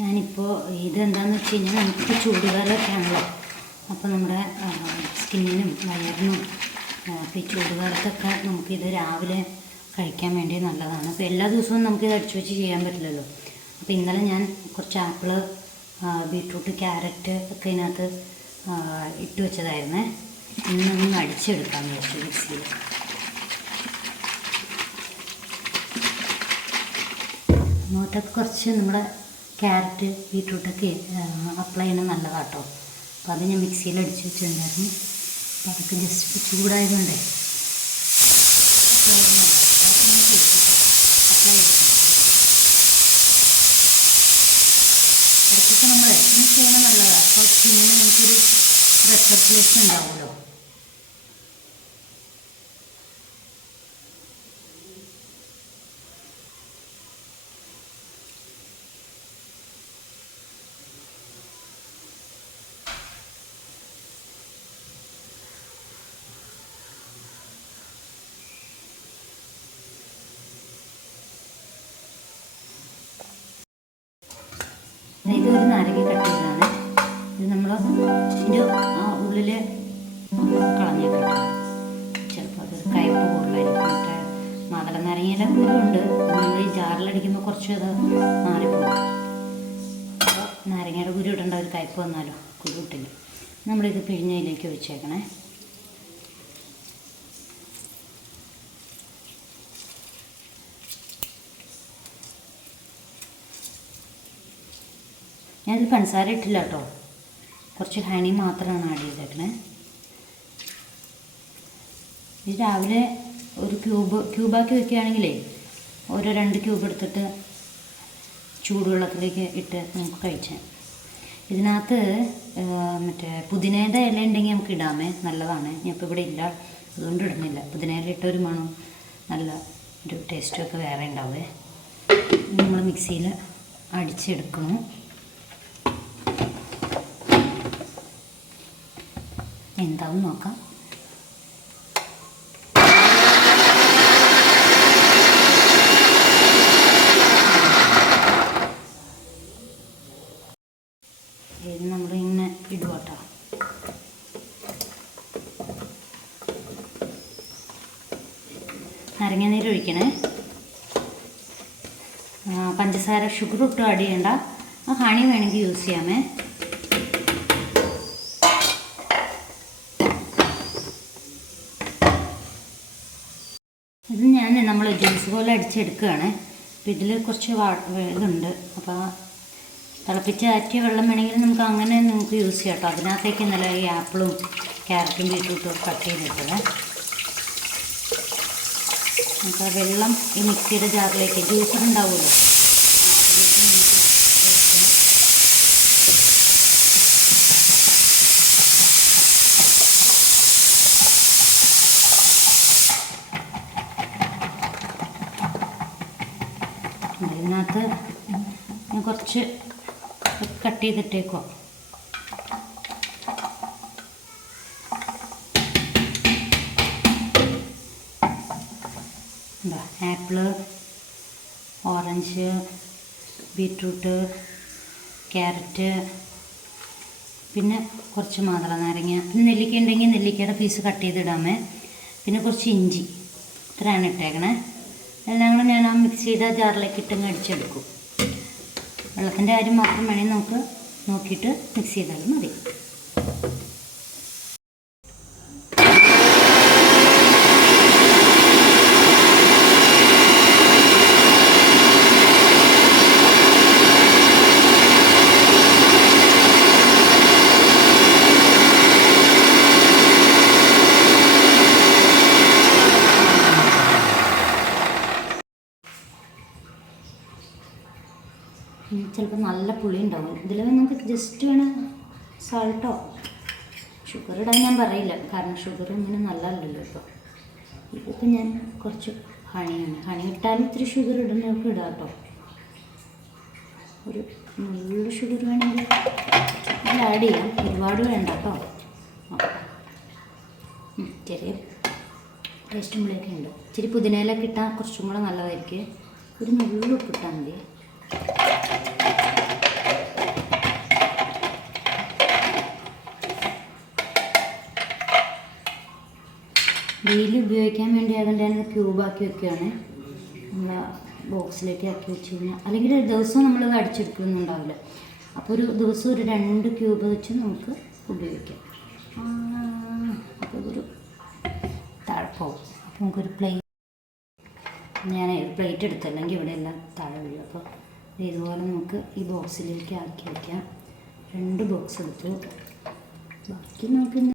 ഞാനിപ്പോൾ ഇതെന്താണെന്ന് വെച്ച് കഴിഞ്ഞാൽ നമുക്കിപ്പോൾ ചൂടുകാലമൊക്കെ ആണല്ലോ. അപ്പോൾ നമ്മുടെ സ്കിന്നിനും വയറിനും ഇപ്പോൾ ഈ ചൂടുകാലത്തൊക്കെ നമുക്കിത് രാവിലെ കഴിക്കാൻ വേണ്ടി നല്ലതാണ്. അപ്പോൾ എല്ലാ ദിവസവും നമുക്കിത് അടിച്ചു വെച്ച് ചെയ്യാൻ പറ്റില്ലല്ലോ. അപ്പോൾ ഇന്നലെ ഞാൻ കുറച്ച് ആപ്പിള്, ബീട്രൂട്ട്, ക്യാരറ്റ് ഒക്കെ ഇതിനകത്ത് ഇട്ട് വെച്ചതായിരുന്നേ. ഇന്നൊന്ന് അടിച്ചെടുക്കാമെന്ന് വെച്ചു മിക്സിയിൽ. അങ്ങോട്ടൊക്കെ കുറച്ച് നമ്മുടെ ക്യാരറ്റ്, ബീട്രൂട്ടൊക്കെ അപ്ലൈ ചെയ്യണം നല്ലതാട്ടോ. അപ്പോൾ അത് ഞാൻ മിക്സിയിൽ അടിച്ച് വെച്ചിട്ടുണ്ടായിരുന്നു. അപ്പോൾ അതൊക്കെ ജസ്റ്റ് ഇപ്പോൾ ചൂടായതുകൊണ്ടേ ഇടയ്ക്കൊക്കെ നമ്മൾ ഇങ്ങനെ ചെയ്യണം നല്ലതാണ്. അപ്പോൾ സ്കിന്നിന് നമുക്കൊരു ബ്ലഡ് സർക്കുലേഷൻ ഉണ്ടാവുമല്ലോ. ഇതൊരു നാരങ്ങ കട്ട് ചെയ്തതാണ്. ഇത് നമ്മൾ ഇതിൻ്റെ ഉള്ളിൽ കളഞ്ഞേക്കട്ടെ. ചിലപ്പോൾ അതൊരു കയ്പ്പ് കൂടുതലായിരിക്കും. മറ്റേ മാതള നാരങ്ങയിലെ കുരുണ്ട്, നമ്മൾ ഈ ജാറിലടിക്കുമ്പോൾ കുറച്ച് അത് മാറിപ്പോകും. അപ്പോൾ നാരങ്ങയുടെ കുരു ഇടേണ്ട, ഒരു കയ്പ്പ് വന്നാലോ കുരു ഇട്ടില്ല. നമ്മളിത് പിഴിഞ്ഞതിലേക്ക് ഒഴിച്ചേക്കണേ. ഞാനിത് പഞ്ചസാര ഇട്ടില്ല കേട്ടോ, കുറച്ച് ഹണി മാത്രമാണ് ആഡ് ചെയ്തേക്കണേ. ഇത് രാവിലെ ഒരു ക്യൂബാക്കി വെക്കുകയാണെങ്കിലേ ഓരോ 2 ക്യൂബ് എടുത്തിട്ട് ചൂടുവെള്ളത്തിലേക്ക് ഇട്ട് നമുക്ക് കഴിച്ചാൽ. ഇതിനകത്ത് മറ്റേ പുതിനയുടെ ഇല ഉണ്ടെങ്കിൽ നമുക്ക് ഇടാമേ, നല്ലതാണ്. ഞാൻ ഇപ്പോൾ ഇവിടെ ഇല്ല, അതുകൊണ്ട് ഇടുന്നില്ല. പുതിനയില ഇട്ടൊരു മണം, നല്ല ഒരു ടേസ്റ്റും ഒക്കെ വേറെ ഉണ്ടാവേ. നമ്മൾ മിക്സിയിൽ അടിച്ചെടുക്കണം. എന്താവും നോക്കാം. ഇത് നമ്മളിങ്ങനെ ഇടുക കേട്ടോ. നാരങ്ങാനീര് ഒഴിക്കണേ. പഞ്ചസാര, ഷുഗർ ഒട്ടും ആഡ് ചെയ്യണ്ട. ഹണി വേണമെങ്കിൽ യൂസ് ചെയ്യാമേ. ഇത് നമ്മൾ ജ്യൂസ് പോലെ അടിച്ചെടുക്കുകയാണ്. അപ്പോൾ ഇതിൽ കുറച്ച് ഇതുണ്ട്. അപ്പോൾ തിളപ്പിച്ച് ആറ്റിയ വെള്ളം വേണമെങ്കിൽ നമുക്ക് അങ്ങനെ നമുക്ക് യൂസ് ചെയ്യാം കേട്ടോ. അതിനകത്തേക്ക് നല്ല ഈ ആപ്പിളും ക്യാരറ്റും ബീട്രൂട്ടും കട്ട് ചെയ്തിട്ടത് നമുക്ക് ആ വെള്ളം ഈ മിക്സിയുടെ ജാറിലേക്ക്, ജ്യൂസർ ഉണ്ടാവുമല്ലോ, അതിലേക്ക് നമുക്ക് ഒഴിക്കാം. ഇതിനകത്ത് ഞാൻ കുറച്ച് കട്ട് ചെയ്തിട്ടേക്കോ. എന്താ ആപ്പിള്, ഓറഞ്ച്, ബീട്രൂട്ട്, ക്യാരറ്റ്, പിന്നെ കുറച്ച് മാതള നാരങ്ങ, പിന്നെ നെല്ലിക്ക ഉണ്ടെങ്കിൽ നെല്ലിക്കയുടെ പീസ് കട്ട് ചെയ്തിടാമേ. പിന്നെ കുറച്ച് ഇഞ്ചി, ഇത്രയാണ് ഇട്ടേക്കണേ. എല്ലാം കൂടെ ഞാൻ ആ മിക്സ് ചെയ്ത ജാറിലേക്ക് ഇട്ടങ്ങ് അടിച്ചെടുക്കും. വെള്ളത്തിൻ്റെ കാര്യം മാത്രം വേണമെങ്കിൽ നമുക്ക് നോക്കിയിട്ട് മിക്സ് ചെയ്താലും മതി. ചിലപ്പോൾ നല്ല പുളി ഉണ്ടാവും. ഇതിൽ നമുക്ക് ജസ്റ്റ് വേണം സാൾട്ടോ, ഷുഗർ ഇടാൻ ഞാൻ പറയില്ല, കാരണം ഷുഗർ ഇങ്ങനെ നല്ലതല്ലല്ലോ. ഇപ്പോൾ ഇതിപ്പോൾ ഞാൻ കുറച്ച് ഹണിയാണ്. ഹണി ഇട്ടാലും ഇത്തിരി ഷുഗർ ഇടുന്നവർക്ക് ഇടാം കേട്ടോ. ഒരു നല്ല ഷുഗർ വേണമെങ്കിൽ ആഡ് ചെയ്യാം, ഒരുപാട് വേണ്ട കേട്ടോ. ചെറിയ ടേസ്റ്റും പുളിയൊക്കെ ഉണ്ട്. ഇച്ചിരി പുതിനയിലൊക്കെ ഇട്ടാൽ കുറച്ചും കൂടെ നല്ലതായിരിക്കും. ഒരു നുള്ളിൽ ഉപ്പിട്ടാൽ മതി. ഡെയിലി ഉപയോഗിക്കാൻ വേണ്ടി അതുകൊണ്ട് ഞാൻ ക്യൂബാക്കി വെക്കുകയാണ്. നമ്മൾ ബോക്സിലേക്ക് ആക്കി വെച്ച് കഴിഞ്ഞാൽ അല്ലെങ്കിൽ ഒരു ദിവസം നമ്മളത് അടിച്ചെടുക്കുന്നുണ്ടാവില്ല. അപ്പോൾ ഒരു ദിവസം ഒരു 2 ക്യൂബ് വെച്ച് നമുക്ക് ഉപയോഗിക്കാം. അപ്പോൾ ഇതൊരു താഴെപ്പോവും. അപ്പോൾ നമുക്കൊരു ഞാൻ ഒരു പ്ലേറ്റ് എടുത്തല്ലെങ്കിൽ ഇവിടെ എല്ലാം താഴെ വീഴും. അപ്പോൾ ഇതുപോലെ നമുക്ക് ഈ ബോക്സിലേക്ക് ആക്കി വയ്ക്കാം. 2 ബോക്സ് എടുത്തു. ബാക്കി നമുക്ക്